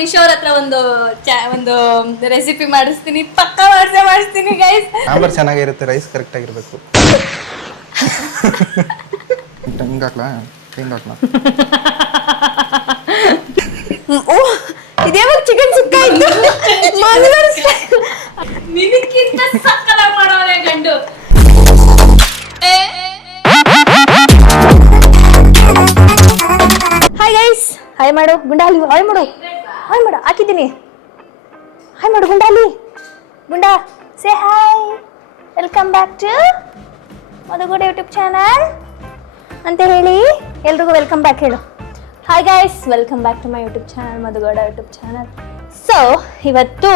ನಿಶಾ ಅವ್ರ ಹತ್ರ ಒಂದು ರೆಸಿಪಿ ಮಾಡಿಸ್ತೀನಿ, ಪಕ್ಕ ಮಾಡಿಸ್ತೀನಿ ಗೈಸ್. ಸಾಂಬಾರ್ ಚೆನ್ನಾಗಿರುತ್ತೆ, ರೈಸ್ ಕರೆಕ್ಟ್ ಆಗಿರ್ಬೇಕು. ಹಿಂಗಾಕ್ಲಾ? ಇದೇವಾಗ ಚಿಕನ್ ಸುಕ್ಕ ಇತ್ತು ನಿನಕ್ಕಿಂತ ಸಕ್ಕತ್ತಾಗಿ ಮಾಡೋನೆ ಗಂಡು. ಹಾಯ್ ಗೈಸ್, ಹಾಯ್ ಮಾಡು ಗುಂಡಾಲಿ, ಹಾಯ್ ಮಾಡು ಹಾಕಿದ್ದೀನಿ. ಹಾಯ್ ಮಾಡು ಗುಂಡಾಲಿ, Gunda say hi, welcome back to Madhugowda YouTube channel ಅಂತ ಹೇಳಿ ಎಲ್ರಿಗೂ ವೆಲ್ಕಮ್ ಬ್ಯಾಕ್ ಹೇಳು. Hi guys, welcome back to my YouTube channel Madhugowda YouTube channel. So ಇವತ್ತು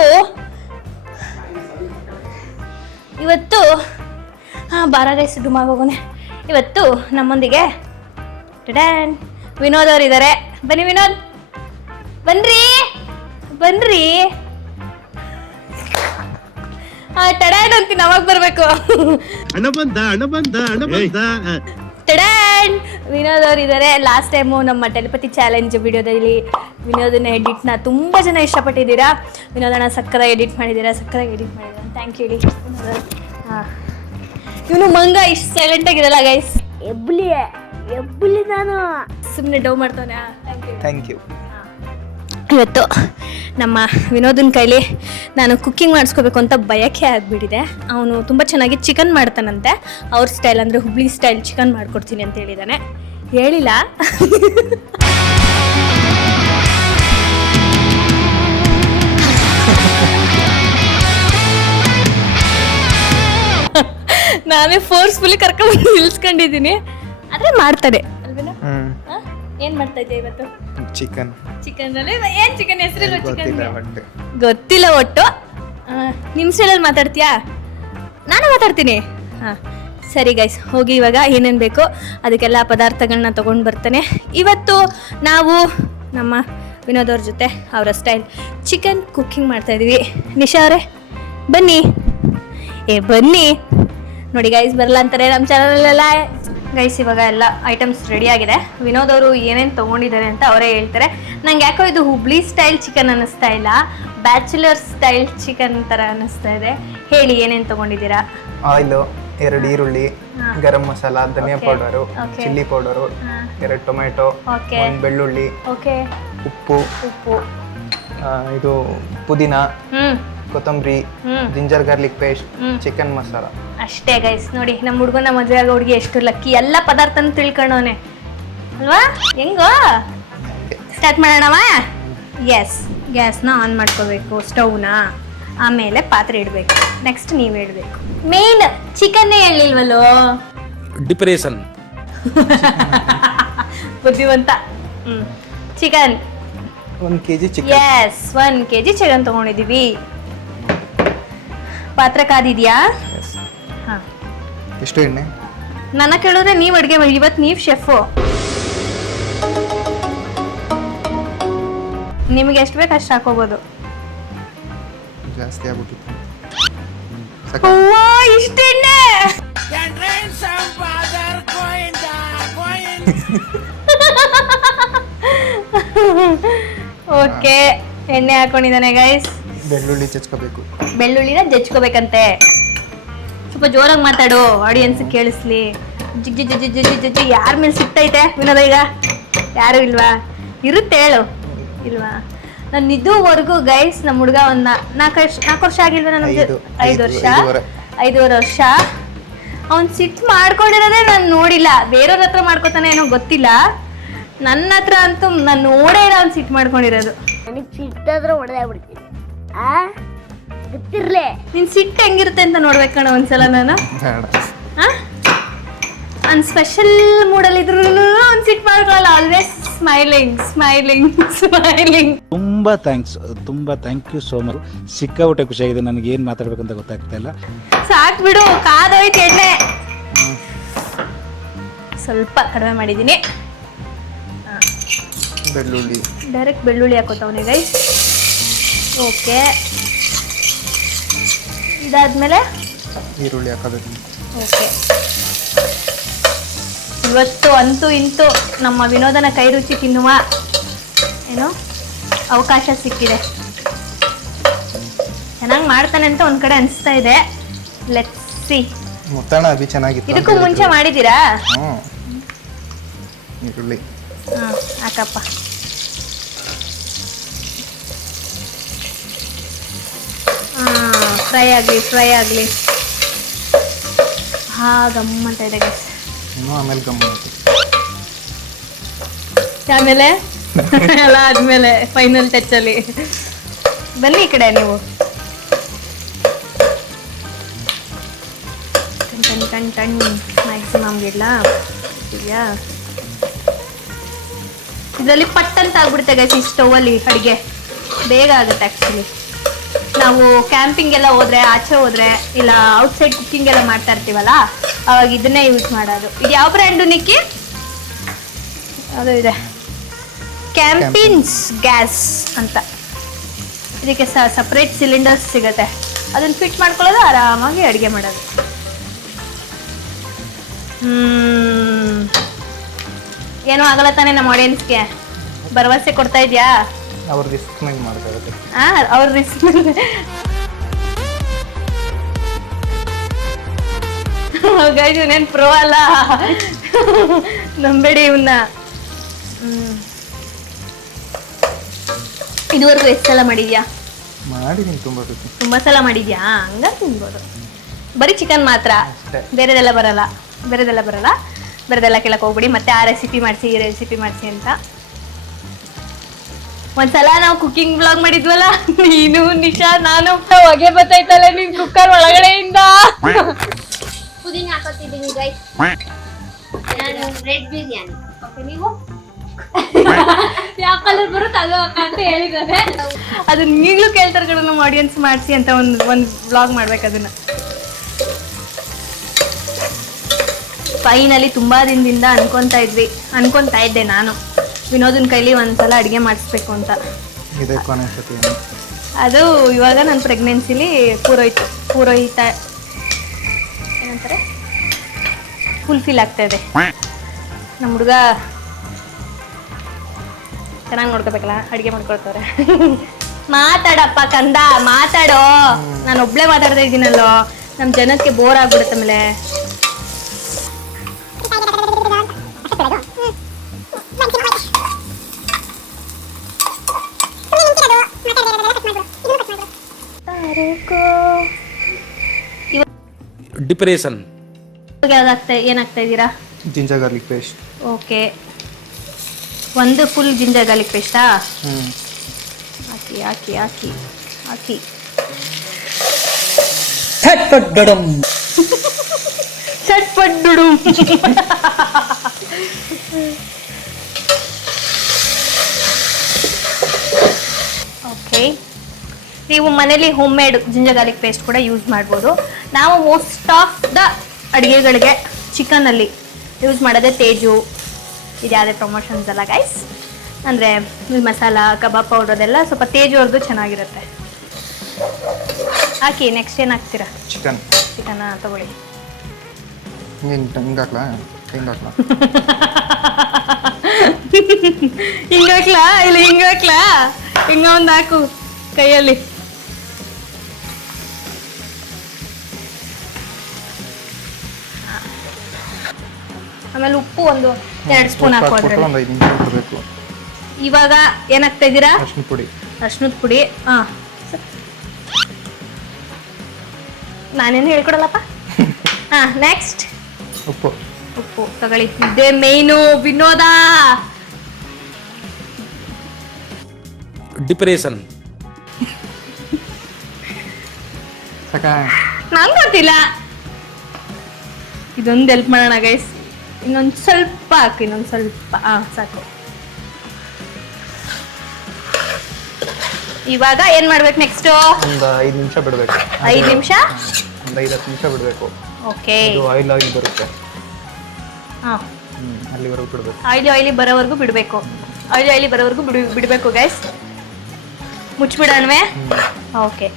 ಬಾರ ಗೈಸ್ ಡುಮಾಗೋಗೋನೆ. ಇವತ್ತು ನಮ್ಮೊಂದಿಗೆ ವಿನೋದ್ ಅವ್ರು ಇದ್ದಾರೆ. ಬನ್ನಿ ವಿನೋದ್, ಬನ್ರಿ. ಟಡ್ಯಾನ್ ಅಂತೀನಿ, ಅವಾಗ ಬರ್ಬೇಕು. ವಿನೋದ್ ಅವ್ರು ಇದ್ದಾರೆ. ಲಾಸ್ಟ್ ಟೈಮು ನಮ್ಮ ಟೆಲಿಪತಿ ಚಾಲೆಂಜ್ ವಿಡಿಯೋದಲ್ಲಿ ವಿನೋದನ ಎಡಿಟ್ನ ತುಂಬ ಜನ ಇಷ್ಟಪಟ್ಟಿದ್ದೀರಾ. ವಿನೋದನ ಸಕ್ಕತ್ತಾಗಿ ಎಡಿಟ್ ಮಾಡಿದ್ದೀರಾ. ಥ್ಯಾಂಕ್ ಯು ಹೇಳಿ. ಹಾಂ, ಇವನು ಮಂಗ ಇಷ್ಟು ಸೈಲೆಂಟ್ ಆಗಿರಲ್ಲ ಗೈಸ್. ಎಬ್ಬುಲಿ ನಾನು ಸುಮ್ಮನೆ ಡೌ ಮಾಡ್ತಾನೆ. Thank you. ಇವತ್ತು ನಮ್ಮ ವಿನೋದನ ಕೈಲಿ ನಾನು ಕುಕ್ಕಿಂಗ್ ಮಾಡಿಸ್ಕೋಬೇಕು ಅಂತ ಬಯಕೆ ಆಗಿಬಿಟ್ಟಿದೆ. ಅವನು ತುಂಬ ಚೆನ್ನಾಗಿ ಚಿಕನ್ ಮಾಡ್ತಾನಂತೆ. ಅವ್ರ ಸ್ಟೈಲ್ ಅಂದರೆ ಹುಬ್ಳಿ ಸ್ಟೈಲ್ ಚಿಕನ್ ಮಾಡಿಕೊಡ್ತೀನಿ ಅಂತ ಹೇಳಿದ್ದಾನೆ. ಹೇಳಿಲ್ಲ ನಾನೇ ಫೋರ್ಸ್ಫುಲಿ ಕರ್ಕೊಂಡು ನಿಲ್ಸ್ಕೊಂಡಿದ್ದೀನಿ. ಆದರೆ ಮಾಡ್ತಾರೆ ಅಲ್ವೇನಾ? ಏನ್ ಮಾಡ್ತಾ ಇದ್ದೆ ಇವತ್ತು? ಚಿಕನ್ ಅಲ್ಲಿ ಏನ್ ಚಿಕನ್ ಹೆಸರು? ಗೊತ್ತಿಲ್ಲ ಒಟ್ಟು. ನಿಮ್ ಸ್ಟೈಲಲ್ಲಿ ಮಾತಾಡ್ತೀಯಾ? ನಾನು ಮಾತಾಡ್ತೀನಿ. ಹಾ ಸರಿ ಗೈಸ್, ಹೋಗಿ ಇವಾಗ ಏನೇನು ಬೇಕು ಅದಕ್ಕೆಲ್ಲ ಪದಾರ್ಥಗಳನ್ನ ತೊಗೊಂಡು ಬರ್ತಾನೆ. ಇವತ್ತು ನಾವು ನಮ್ಮ ವಿನೋದ್ ಅವ್ರ ಜೊತೆ ಅವರ ಸ್ಟೈಲ್ ಚಿಕನ್ ಕುಕ್ಕಿಂಗ್ ಮಾಡ್ತಾಯಿದ್ವಿ. ನಿಶಾ ಅವರೇ ಬನ್ನಿ. ಬನ್ನಿ ನೋಡಿ ಗೈಸ್, ಬರಲ್ಲ ಅಂತಾರೆ ನಮ್ಮ ಚಾನಲಲ್ಲೆಲ್ಲ. ಗೈಸ್ ಇವಾಗ ಎಲ್ಲ ಐಟಮ್ಸ್ ರೆಡಿ ಆಗಿದೆ. ವಿನೋದ್ ಅವರು ಏನೇನು ತೊಗೊಂಡಿದ್ದಾರೆ ಅಂತ ಅವರೇ ಹೇಳ್ತಾರೆ. ನಂಗೆ ಯಾಕೋ ಇದು ಹುಬ್ಳಿ ಸ್ಟೈಲ್ ಚಿಕನ್ ಅನ್ನಿಸ್ತಾ ಇಲ್ಲ, ಬ್ಯಾಚುಲರ್ ಸ್ಟೈಲ್ ಚಿಕನ್ ಥರ ಅನ್ನಿಸ್ತಾ ಇದೆ. ಹೇಳಿ ಏನೇನು ತೊಗೊಂಡಿದ್ದೀರಾ? ಆಯಿಲು, 2 ಈರುಳ್ಳಿ, ಗರಂ ಮಸಾಲ, ಧನಿಯಾ ಪೌಡರು, ಚಿಲ್ಲಿ ಪೌಡರು, 2 ಟೊಮೆಟೊ, 1 ಬೆಳ್ಳುಳ್ಳಿ, ಉಪ್ಪು, ಇದು ಪುದೀನ, ಕೊತ್ತಂಬರಿ, ginger garlic paste, chicken masala. ಅಷ್ಟೇ ಗೈಸ್. ನೋಡಿ ನಮ್ಮ ಹುಡುಗನ ಮದುವೆ ಆಗೋ ಹುಡುಗಿ ಎಷ್ಟು ಲಕ್ಕಿ, ಎಲ್ಲ ಪದಾರ್ಥನ ತಿಳ್ಕೊಂಡವನೆ ಅಲ್ವಾ? ಹೆಂಗೋ ಸ್ಟಾರ್ಟ್ ಮಾಡೋಣವ? ಎಸ್, ಗ್ಯಾಸ್ನ ಆನ್ ಮಾಡ್ಕೋಬೇಕು, ಸ್ಟವ್ನ. ಆಮೇಲೆ ಪಾತ್ರೆ ಇಡಬೇಕು. ನೆಕ್ಸ್ಟ್ ನೀವು ಇಡಬೇಕು. ಮೇನ್ ಚಿಕನ್ನೇ ಹೇಳಿಲ್ವಲ್ಲೋ, ಡಿಪ್ರೆಷನ್ ಬುದ್ಧಿವಂತ. Chicken 1 kg chicken. Yes, 1 kg chicken ತಗೊಂಡಿದೀವಿ. ಪಾತ್ರೆ ಕಾದಿದ್ಯಾ? ಹಾಂ. ಎಷ್ಟು ಎಣ್ಣೆ? ನನ್ನ ಕೇಳಿದ್ರೆ ನೀವು ಅಡುಗೆ ಮಾಡಿ. ಇವತ್ತು ನೀವು ಶೆಫು. ನಿಮಗೆ ಎಷ್ಟು ಬೇಕು ಅಷ್ಟು ಹಾಕೋಬೋದು. ಜಾಸ್ತಿ ಆಗ್ಬಿಟ್ಟಿತ್ತು. ಇಷ್ಟು ಎಣ್ಣೆ? ಓಕೆ, ಎಣ್ಣೆ ಹಾಕೊಂಡಿದ್ದಾನೆ ಗೈಸ್. ಬೆಳ್ಳುಳ್ಳಿ ಜಜ್ಕೋಬೇಕು. ಬೆಳ್ಳುಳ್ಳಿನ ಜಜ್ಕೋಬೇಕಂತೆ. ಸ್ವಲ್ಪ ಜೋರಾಗಿ ಮಾತಾಡು, ಆಡಿಯನ್ಸ್ ಕೇಳಿಸ್ಲಿ. ಜಿಜ್ಜಿ ಯಾರ ಮೇಲೆ ಸಿಗ್ತೈತೆ ವಿನೋದ? ಈಗ ಯಾರು ಇಲ್ವಾ? ಇರುತ್ತೆ ಹೇಳು. ಇಲ್ವಾ? ನಾನು ಇದುವರೆಗೂ ಗೈಸ್ ನಮ್ಮ ಹುಡುಗ ಒಂದು 4 ವರ್ಷ ಆಗಿಲ್ವ ನನಗೆ? 5 ವರ್ಷ. ಅವ್ನು ಸಿಟ್ಟು ಮಾಡ್ಕೊಂಡಿರೋದೇ ನಾನು ನೋಡಿಲ್ಲ. ಬೇರೆಯವ್ರ ಹತ್ರ ಮಾಡ್ಕೋತಾನೆ ಏನೋ ಗೊತ್ತಿಲ್ಲ. ನನ್ನ ಹತ್ರ ಅಂತೂ ನಾನು ನೋಡೇ ಇಲ್ಲ ಅವ್ನು ಸಿಟ್ಟು ಮಾಡ್ಕೊಂಡಿರೋದು. ನನಗೆ ಸಿಟ್ಟಾದ್ರೆ ಹೊಡೆದಾಗ್ಬಿಡ್ತೀನಿ. ಗೊತ್ತಿರ್ಲೇ ನಿನ್ ಸಿಟ್ಟು ಹೆಂಗಿರುತ್ತೆ ಅಂತ ನೋಡ್ಬೇಕು ಕಣ ಒಂದ್ಸಲ ನಾನು. ಅವ್ನು ಸ್ಪೆಷಲ್ ಮೂಡಲ್ಲಿ ಇದ್ರು ಅವ್ನು ಸಿಟ್ಟು ಮಾಡ್ಕೊಳ್ಳಲ್ಲ. Always smiling. ತುಂಬಾ ಥ್ಯಾಂಕ್ ಯು ಸೋ ಮಚ್. ಸಿಕ್ಕಾಪಟ್ಟೆ ಖುಷಿಯಾಗಿದೆ. ನನಗೆ ಏನು ಮಾತಾಡ್ಬೇಕಂತ ಗೊತ್ತಾಗ್ತಾ ಇಲ್ಲ. ಸಾಕು ಬಿಡು, ಕಾದೋಯ್ತು ಎಣ್ಣೆ. ಸ್ವಲ್ಪ ಕಡಿಮೆ ಮಾಡಿದ್ದೀನಿ. ಬೆಳ್ಳುಳ್ಳಿ ಡೈರೆಕ್ಟ್ ಬೆಳ್ಳುಳ್ಳಿ ಹಾಕೋತಾವನೆ ಗೈಸ್. ಓಕೆ, ಇದಾದ್ಮೇಲೆ ಈರುಳ್ಳಿ ಹಾಕೋಬೇಕು. ಓಕೆ, ಇವತ್ತು ಅಂತೂ ಇಂತೂ ನಮ್ಮ ವಿನೋದನ ಕೈ ರುಚಿ ತಿನ್ನುವ ಏನು ಅವಕಾಶ ಸಿಕ್ಕಿದೆ. ಚೆನ್ನಾಗಿ ಮಾಡ್ತಾನೆ ಅಂತ ಒಂದ್ ಕಡೆ ಅನಿಸ್ತಾ ಇದೆ. Let's see. ಮುತ್ತಣ್ಣ ಅಭಿ ಚೆನ್ನಾಗಿತ್ತು ಅಂತ ಇದಕ್ಕೂ ಮುಂಚೆ ಹೇಳಿದ್ರು. ಮಾಡಿದ್ದೀರಾ? ಈರುಳ್ಳಿ ಹಾಂ ಹಾಕಪ್ಪ. ಫ್ರೈ ಆಗಲಿ. ಗಮ್ಮಂತ ಇದೆ ಗೈಸ್. ಇನ್ನೂ ಆಮೇಲೆ ಗಮ್ಮ ಆಯ್ತು. ಆಮೇಲೆ ಎಲ್ಲ ಆದ್ಮೇಲೆ ಫೈನಲ್ ಟಚ್ ಅಲ್ಲಿ ಬನ್ನಿ ಈ ಕಡೆ ನೀವು. ಟನ್ ಮ್ಯಾಕ್ಸಿಮಮ್ ಇಡ್ಲಾ ಇದೆಯಾ? ಇದರಲ್ಲಿ ಪಟ್ ಅಂತ ಆಗ್ಬಿಡುತ್ತೆ ಗೈಸ್ ಈ ಸ್ಟೌವಲ್ಲಿ ಅಡುಗೆ ಬೇಗ ಆಗುತ್ತೆ. ಆ್ಯಕ್ಚುಲಿ ನಾವು ಕ್ಯಾಂಪಿಂಗ್ ಎಲ್ಲ ಹೋದ್ರೆ, ಆಚೆ ಹೋದ್ರೆ, ಇಲ್ಲ ಔಟ್ಸೈಡ್ ಕುಕ್ಕಿಂಗ್ ಎಲ್ಲ ಮಾಡ್ತಾ ಇರ್ತೀವಲ್ಲ, ಅವಾಗ ಇದನ್ನೇ ಯೂಸ್ ಮಾಡೋದು. ಇದು ಯಾವ ಬ್ರ್ಯಾಂಡು ನಿಕ್ಕಿ? ಅದು ಇದೆ ಕ್ಯಾಂಪಿನ್ಸ್ ಗ್ಯಾಸ್ ಅಂತ. ಇದಕ್ಕೆ ಸಪ್ರೇಟ್ ಸಿಲಿಂಡರ್ಸ್ ಸಿಗುತ್ತೆ. ಅದನ್ನು ಫಿಟ್ ಮಾಡ್ಕೊಳ್ಳೋದು, ಆರಾಮಾಗಿ ಅಡುಗೆ ಮಾಡೋದು. ಏನೂ ಆಗಲ್ಲ ತಾನೇ ನಮ್ಮ ಆಡಿಯನ್ಸ್ಗೆ? ಭರವಸೆ ಕೊಡ್ತಾ ಇದೆಯಾ? ಅವ್ರ ರಿಸ್ಕ್ ಮೇಲೆ ಮಾಡ್ತಾರೆ. ಅವ್ರ ರಿಸ್ಕ್ ಗೈಸ್, ಇವನೇನು ಪ್ರೋ ಅಲ್ಲ, ನಂಬೇಡಿ ಇವನ್ನ. ಇದುವರೆಗೂ ಎಷ್ಟು ಸಲ ಮಾಡಿದ್ಯಾ? ಮಾಡಿದೀನಿ ತುಂಬಾ ಸಲ ಮಾಡಿದ್ಯಾ? ಹಂಗ ತಿನ್ಬೋದು. ಬರೀ ಚಿಕನ್ ಮಾತ್ರ, ಅಷ್ಟೇ. ಬೇರೆದೆಲ್ಲ ಬರಲ್ಲ. ಬೇರೆದೆಲ್ಲ ಕೇಳಕ್ ಹೋಗ್ಬಿಡಿ. ಮತ್ತೆ ಆ ರೆಸಿಪಿ ಮಾಡಿಸಿ, ಈ ರೆಸಿಪಿ ಮಾಡಿಸಿ ಅಂತ. ಒಂದ್ಸಲ ನಾವು ಕುಕಿಂಗ್ ಬ್ಲಾಗ್ ಮಾಡಿದ್ವಲ್ಲ, ನೀನು ನಿಶಾ ನಾನು, ಹೊಗೆ ಬತ್ತೈತಲ್ಲ ನಿನ್ ಕುಕ್ಕರ್ ಒಳಗಡೆಯಿಂದ. ಪುದೀನ ಹಾಕೋತಿದ್ದೀನಿ ಗೈಸ್. ನಾನು ರೆಡ್ ಬಿರಿಯಾನಿ. ಓಕೆ, ನೀವು ಯಾವ ಕಲರ್ ಬರುತ್ತೆ ಅದು ಅಂತ ಹೇಳಿದ್ದಾರೆ. ಅದನ್ನ ಈಗಲೂ ಕೇಳ್ತಾರೆ ಕಡೆ ನಮ್ಮ ಆಡಿಯನ್ಸ್ ಮಾಡಿಸಿ ಅಂತ ಒಂದು ಬ್ಲಾಗ್ ಮಾಡ್ಬೇಕು ಅದನ್ನ. ಫೈನಲಿ ತುಂಬಾ ದಿನದಿಂದ ಅನ್ಕೊಂತಾ ಇದ್ದೆ ನಾನು ವಿನೋದನ್ ಕೈಲಿ ಒಂದ್ಸಲ ಅಡುಗೆ ಮಾಡಿಸ್ಬೇಕು ಅಂತ. ಇದೆ ಕೊನೆ ಸತಿ. ಅದು ಇವಾಗ ನನ್ನ ಪ್ರೆಗ್ನೆನ್ಸಿಲಿ ಪೂರೋಹಿತ ಏನಂತಾರೆ, ಫುಲ್ಫಿಲ್ ಆಗ್ತಾ ಇದೆ. ನಮ್ಮ ಹುಡುಗ ಚೆನ್ನಾಗಿ ನೋಡ್ಕೋಬೇಕಲ್ಲ, ಅಡುಗೆ ಮಾಡ್ಕೊಳ್ತಾರೆ. ಮಾತಾಡಪ್ಪ ಕಂದ, ಮಾತಾಡೋ. ನಾನು ಒಬ್ಳೆ ಮಾತಾಡ್ತಾ ಇದ್ದೀನಲ್ಲೋ, ನಮ್ಮ ಜನಕ್ಕೆ ಬೋರ್ ಆಗ್ಬಿಡುತ್ತೆ. ಆಮೇಲೆ ಡಿಪ್ರೆಷನ್ ಏನಾಗ್ತಾ ಇದ್ದೀರಾ? Ginger garlic paste. ಓಕೆ, ಒಂದು ಫುಲ್ ಜಿಂಜರ್ ಗಾರ್ಲಿಕ್ ಪೇಸ್ಟಾ? ಹಾಕಿ. ಚಟ್ಪಟ್ ಡುಡು. ಓಕೆ, ನೀವು ಮನೇಲಿ home made ginger garlic paste ಕೂಡ ಯೂಸ್ ಮಾಡ್ಬೋದು. ನಾವು ಮೋಸ್ಟ್ ಆಫ್ ದ ಅಡುಗೆಗಳಿಗೆ ಚಿಕನಲ್ಲಿ ಯೂಸ್ ಮಾಡೋದೇ ತೇಜು. ಇದು ಯಾವುದೇ ಪ್ರಮೋಷನ್ಸ್ ಅಲ್ಲ ಗೈಸ್. ಅಂದರೆ ಮಸಾಲ, ಕಬಾಬ್ ಪೌಡರ್ ಅದೆಲ್ಲ ಸ್ವಲ್ಪ ತೇಜು ಅವ್ರದ್ದು ಚೆನ್ನಾಗಿರುತ್ತೆ. ಹಾಕಿ. ನೆಕ್ಸ್ಟ್ ಏನು ಹಾಕ್ತೀರಾ? ಚಿಕನ್ನ ತಗೊಳ್ಳಿ. ಹಿಂಗೆ ಹಾಕ್ಲಾ? ಹಿಂಗಾಕ್ಲಾ? ಇಲ್ಲ ಹಿಂಗಾಕ್ಲಾ? ಹಿಂಗ ಒಂದು ಹಾಕು ಕೈಯಲ್ಲಿ. ಆಮೇಲೆ ಉಪ್ಪು ಒಂದು 2 ಸ್ಪೂನ್ ಹಾಕೋದ್ರಲ್ಲಿ. ಒಂದು 5 ನಿಮಿಷ ಬಿಡಬೇಕು. ಇವಾಗ ಏನಾಗ್ತಾ ಇದ್ದೀರಾ? ಅರ್ಶಿನದ ಪುಡಿ. ನಾನೇನು ಹೇಳ್ಕೊಡಲ್ಲಪ್ಪ. ನೆಕ್ಸ್ಟ್ ಉಪ್ಪು ತಗೊಳ್ಳಿ. ಇದೇ ಮೇಯ್ನು ವಿನೋದ. ಡಿಪ್ರೆಷನ್ ನಂಗೆ ಗೊತ್ತಿಲ್ಲ. ಇದೊಂದು ಹೆಲ್ಪ್ ಮಾಡೋಣ ಗೈಸ್. ಇನ್ನೊಂದು ಸ್ವಲ್ಪ ಹಾಕು, ಇನ್ನೊಂದು ಸ್ವಲ್ಪ. ಸಾಕು. ಇವಾಗ ಏನ್ ಮಾಡ್ಬೇಕು ನೆಕ್ಸ್ಟ್? ಒಂದು 5 ನಿಮಿಷ ಬಿಡಬೇಕು. 5 ನಿಮಿಷ? ಒಂದು 5-10 ನಿಮಿಷ ಬಿಡಬೇಕು. ಓಕೆ. ಆಯಿಲ್ ಬರುತ್ತೆ. ಅಲ್ಲಿವರೆಗೂ ಬಿಡಬೇಕು. ಆಯಿಲಿ ಬರೋವರೆಗೂ ಬಿಡಬೇಕು. ಆಯಿಲಿ ಬರೋವರೆಗೂ ಬಿಡಬೇಕು ಗೈಸ್. ಮುಚ್ಚಿಬಿಡೋಣವೇ? ಓಕೆ.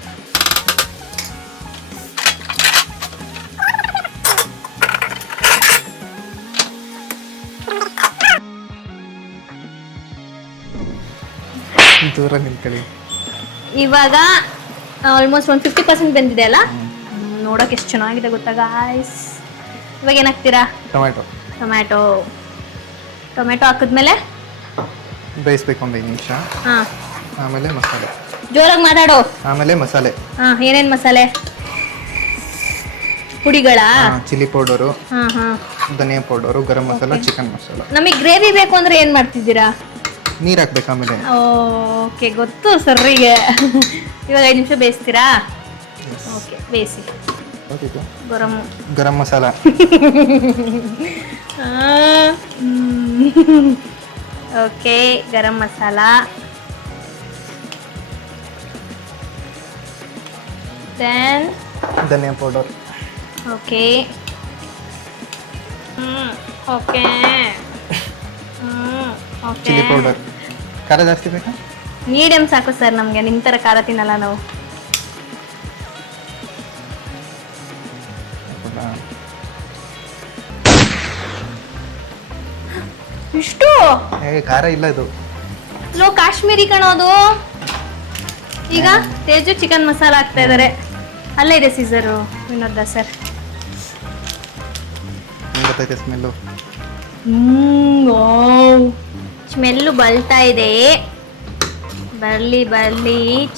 ದೂರ ನಿಲ್ಕೊಳ್ಳಿ. ಇವಾಗ ಆಲ್ಮೋಸ್ಟ್ ಒಂದು 50% ಬೆಂದಿದೆ ಅಲ್ಲ, ನೋಡೋಕೆ ಎಷ್ಟು ಚೆನ್ನಾಗಿದೆ ಗೊತ್ತಾ ಗಾಯ್ಸ್. ಇವಾಗ ಏನಾಗ್ತೀರಾ? ಟೊಮ್ಯಾಟೊ ಹಾಕಿದ್ಮೇಲೆ ಬೇಯಿಸ್ಬೇಕು ಒಂದು 5 ನಿಮಿಷ. ಹಾಂ, ಆಮೇಲೆ ಮಸಾಲೆ. ಜೋರಾಗಿ ಮಾತಾಡೋ. ಆಮೇಲೆ ಮಸಾಲೆ. ಹಾಂ, ಏನೇನು ಮಸಾಲೆ? ಪುಡಿಗಳಾ? ಚಿಲ್ಲಿ ಪೌಡರು, ಹಾಂ ಹಾಂ, ಧನಿಯಾ ಪೌಡರು, ಗರಂ ಮಸಾಲ, ಚಿಕನ್ ಮಸಾಲ. ನಮಗೆ ಗ್ರೇವಿ ಬೇಕು ಅಂದ್ರೆ ಏನು ಮಾಡ್ತಿದ್ದೀರಾ? ನೀರು ಹಾಕ್ಬೇಕು ಆಮೇಲೆ. ಓಕೆ, ಗೊತ್ತು ಸರ್ರಿಗೆ. ಇವಾಗ 5 ನಿಮಿಷ ಬೇಯಿಸ್ತೀರಾ? ಓಕೆ, ಬೇಯಿಸಿ. ಗರಂ ಮಸಾಲ. ಓಕೆ, ಗರಂ ಮಸಾಲ. ದೆನ್ ಧನಿಯಾ powder. Okay. Okay. Okay. Chilli powder. ಖಾರ ಜಾಸ್ತಿ ಬೇಕಾ? ಮೀಡಿಯಮ್ ಸಾಕು ಸರ್, ನಮಗೆ ನಿಮ್ಮ ಥರ ಖಾರ ತಿನ್ನಲ್ಲ ನಾವು. ಇಷ್ಟು ಖಾರ ಇಲ್ಲ ಇದು. ಲೋ ಕಾಶ್ಮೀರಿ ಕಣೋದು. ಈಗ ತೇಜು ಚಿಕನ್ ಮಸಾಲ ಹಾಕ್ತಾ ಇದ್ದಾರೆ. ಅಲ್ಲೇ ಇದೆ ಸೀಸರು ವಿನೋದ ಸರ್. ಗೊತ್ತೈತೆ ಸ್ಮೆಲ್ಲು. ಸ್ಮೆಲ್ಲು ಬಲ್ತಾ ಇದೆ. ಬರ್ಲಿ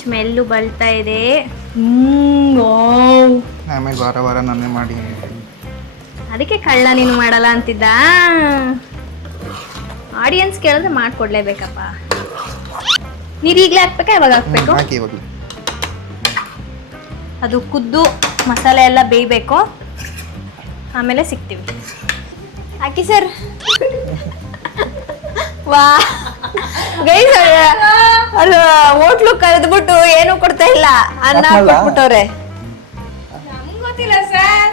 ಸ್ಮೆಲ್ಲು ಬಲ್ತಾ ಇದೆ. ಆಮೇಲೆ ವಾರ ನಾನೇ ಮಾಡಿ. ಅದಕ್ಕೆ ಕಳ್ಳ ನೀನು ಮಾಡಲ್ಲ ಅಂತಿದ್ದ. ಆಡಿಯನ್ಸ್ ಕೇಳಿದ್ರೆ ಮಾಡ್ಕೊಡ್ಲೇಬೇಕಪ್ಪ. ನೀರು ಈಗಲೇ ಹಾಕ್ಬೇಕಾ ಇವಾಗ ಹಾಕ್ಬೇಕು? ಹಾಕಿ ಇವಾಗ. ಅದು ಕುದ್ದು ಮಸಾಲೆ ಎಲ್ಲ ಬೇಯಬೇಕು, ಆಮೇಲೆ ಸಿಗ್ತೀವಿ. ಹಾಕಿ ಸರ್. ವಾ ಗೈಸ್, ಅದು ಹೋಟ್ಲು ಕರೆದ್ಬಿಟ್ಟು ಏನು ಕೊಡ್ತಾ ಇಲ್ಲ, ಅನ್ನ ಕೊಟ್ಬಿಟ್ಟವ್ರೆ. ನಮ್ಗೆ ಗೊತ್ತಿಲ್ಲ ಸರ್,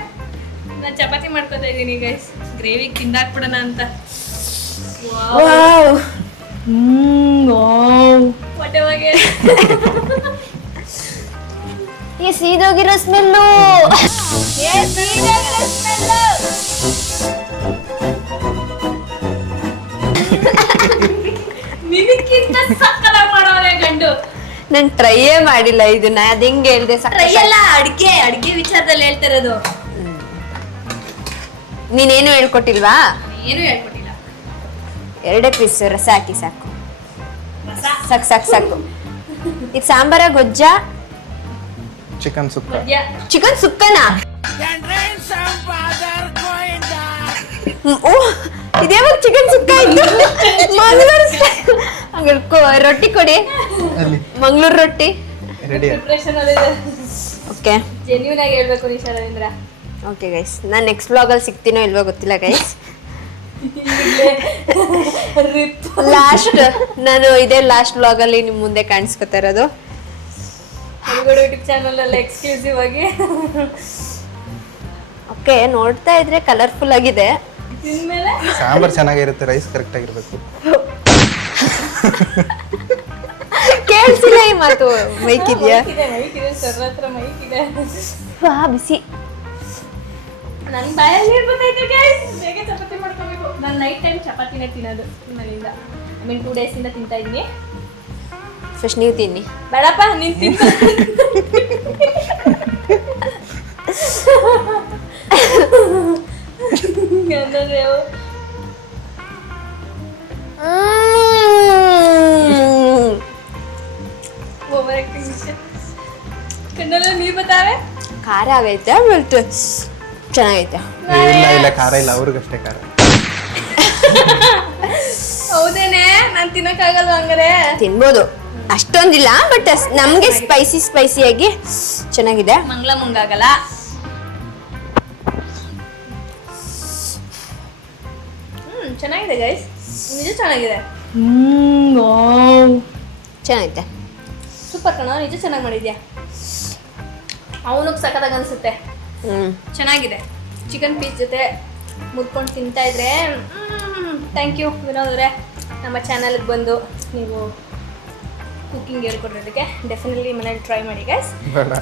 ನಾನು ಚಪಾತಿ ಮಾಡ್ಕೊತಾ ಇದ್ದೀನಿ ಗೈಸ್, ಗ್ರೇವಿಗೆ ತಿಂದಾಕ್ಬಿಡೋಣ ಅಂತ. ಈ ಸೀದೋಗಿರೋ ಸ್ಮೆಲ್ಲು. ನಾನು ಟ್ರೈಯೇ ಮಾಡಿಲ್ಲ ಇದನ್ನ, ಅದ್ ಹೆಂಗೆ ಹೇಳ್ದೆ? ಟ್ರೈ ಅಲ್ಲ, ಅಡ್ಗೆ ವಿಚಾರದಲ್ಲಿ ಹೇಳ್ತಿರೋದು. ನೀನೇನು ಹೇಳ್ಕೊಟ್ಟಿಲ್ವಾ? ಏನು ಹೇಳ್ಕೊಟ್ಟಿಲ್ಲ. 2 ಪೀಸ್ ರಸ ಹಾಕಿ ಸಾಕು. ಸಾಕು. ಇದು ಸಾಂಬಾರ ಗೊಜ್ಜ? ಚಿಕನ್ ಸುಕ್ಕ. ಚಿಕನ್ ಸುಕ್ಕನಾ? ಇದ್ಯಾವಾಗ ಚಿಕನ್ ಸುಕ್ಕ ಇತ್ತು? ಮಂಗಳೂರು ಹಂಗೆ ರೊಟ್ಟಿ ಕೊಡಿ, ಮಂಗಳೂರು ರೊಟ್ಟಿ. ರೆಡಿ. ಓಕೆ, ಜೆನ್ಯೂನ್ ಆಗಿ ಹೇಳ್ಬೇಕು ನಿಶಾ ರವೀಂದ್ರ. ಓಕೆ ಗೈಸ್, ನಾನು ನೆಕ್ಸ್ಟ್ ವ್ಲಾಗಲ್ಲಿ ಸಿಗ್ತೀನೋ ಇಲ್ವೋ ಗೊತ್ತಿಲ್ಲ ಗೈಸ್. ಲಾಸ್ಟ್ ನಾನು ಇದೇ ಲಾಸ್ಟ್ ವ್ಲಾಗಲ್ಲಿ ನಿಮ್ಮ ಮುಂದೆ ಕಾಣಿಸ್ಕೊತಾ ಇರೋದು. ಯೂಟ್ಯೂಬ್ ಚಾನಲ್ ಅಲ್ಲಿ ಎಕ್ಸ್ಕ್ಲೂಸಿವ್ ಆಗಿ. ಓಕೆ, ನೋಡ್ತಾ ಇದ್ರೆ ಕಲರ್ಫುಲ್ ಆಗಿದೆ. ಸಾಂಬಾರ್ ಚೆನ್ನಾಗಿರುತ್ತೆ, ರೈಸ್ ಕರೆಕ್ಟ್ ಆಗಿರ್ಬೇಕು. ಕೇಳಿಸಿಲ್ಲ ಈ ಮಾತು. ಮೈಕ್ ಇದೆಯಾ? ಬಿಸಿ. ನನ್ನ ಬಾಯಲ್ಲಿ ಬಂದೈತೆ ಗೈಸ್, ಬೇಗ ಚಪಾತಿ ಮಾಡ್ಕೋಬೇಕು. ನಾನು ನೈಟ್ ಟೈಮ್ ಚಪಾತಿನೇ ತಿನ್ನೋದು ಮನೆಯಿಂದ. ಐ ಮೀನ್ 2 ಡೇಸಿಂದ ತಿಂತಾ ಇದ್ದೀನಿ. ಫಸ್ಟ್ ನೀವು ತಿನ್ನಿ. ಬೇಡಪ್ಪ, ನೀನು ತಿಂತ. ಓವರ್ ಆಕ್ಟಿಂಗ್ ಕಣ್ಣಲ್ಲ ನೀರು ಬತ್ತಾವೆ. ಖಾರ ಆಗೈತೆ ಬಟ್ ಚೆನ್ನಾಗೈತೆ. ಇಲ್ಲ ಖಾರ ಇಲ್ಲ, ಅವ್ರಿಗಷ್ಟೇ ಖಾರ. ಹೌದೇನೆ, ನಾನು ತಿನ್ನಕ್ಕಾಗಲ್ಲ ಹಂಗಾರೆ. ತಿನ್ಬೋದು, ಅಷ್ಟೊಂದಿಲ್ಲ, ಬಟ್ ನಮ್ಗೆ ಸ್ಪೈಸಿಯಾಗಿ ಚೆನ್ನಾಗಿದೆ. ಮಂಗ್ಲ ಮುಂಗಾಗಲ್ಲ. ಚೆನ್ನಾಗಿದೆ ಗೈಸ್, ನಿಜ ಚೆನ್ನಾಗಿದೆ. ಚೆನ್ನಾಗೈತೆ, ಸೂಪರ್ ಕಣ, ನಿಜ ಚೆನ್ನಾಗಿ ಮಾಡಿದ್ಯಾ. ಅವನಿಗೆ ಸಖತ್ತಾಗಿ ಅನ್ಸುತ್ತೆ. ಚೆನ್ನಾಗಿದೆ. ಚಿಕನ್ ಪೀಸ್ ಜೊತೆ ಮುದ್ಕೊಂಡು ತಿಂತಾ ಇದ್ರೆ ಥ್ಯಾಂಕ್ ಯು ವಿನೋದ್ ಅವರೇ. ನಮ್ಮ ಚಾನಲ್ಗೆ ಬಂದು ನೀವು ಕುಕ್ಕಿಂಗ್ ಹೇಳ್ಕೊಡೋದಕ್ಕೆ ಡೆಫಿನೆಟ್ಲಿ ಮನೇಲಿ ಟ್ರೈ ಮಾಡಿ ಗೈಸ್. ಬೇಡ.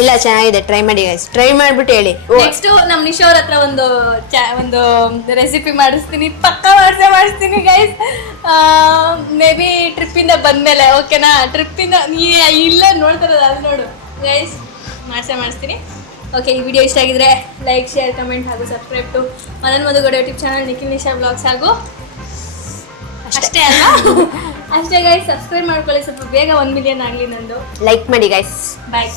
ಇಲ್ಲ ಚೆನ್ನಾಗಿದೆ, ಟ್ರೈ ಮಾಡಿ ಗೈಸ್. ಟ್ರೈ ಮಾಡ್ಬಿಟ್ಟು ಹೇಳಿ. ನೆಕ್ಸ್ಟ್ ನಮ್ಮ ನಿಶಾ ಅವ್ರ ಹತ್ರ ಒಂದು ರೆಸಿಪಿ ಮಾಡಿಸ್ತೀನಿ, ಪಕ್ಕ ಮಾಡಿಸ್ತೀನಿ ಗೈಸ್. ಮೇ ಬಿ ಟ್ರಿಪ್ಪಿಂದ ಬಂದ್ಮೇಲೆ, ಓಕೆನಾ? ಟ್ರಿಪ್ಪಿಂದ ಇಲ್ಲ ನೋಡ್ತಾರದು ಅದು ನೋಡು ಗೈಸ್, ಮಾಡಿಸ್ತೀನಿ. ಓಕೆ, ಈ ವಿಡಿಯೋ ಇಷ್ಟ ಆಗಿದ್ರೆ ಲೈಕ್, ಶೇರ್, ಕಮೆಂಟ್ ಹಾಗೂ subscribe to Manan Madhugowda YouTube channel, Nikhil Nisha vlogs. ಹಾಗೂ ಅಷ್ಟೇ ಅಲ್ಲ, ಅಷ್ಟೇ ಗೈಸ್, ಸಬ್ಸ್ಕ್ರೈಬ್ ಮಾಡ್ಕೊಳ್ಳಿ, ಸ್ವಲ್ಪ ಬೇಗ 1 ಮಿಲಿಯನ್ ಆಗಲಿ ನಂದು. ಲೈಕ್ ಮಾಡಿ ಗೈಸ್. ಬಾಯ್.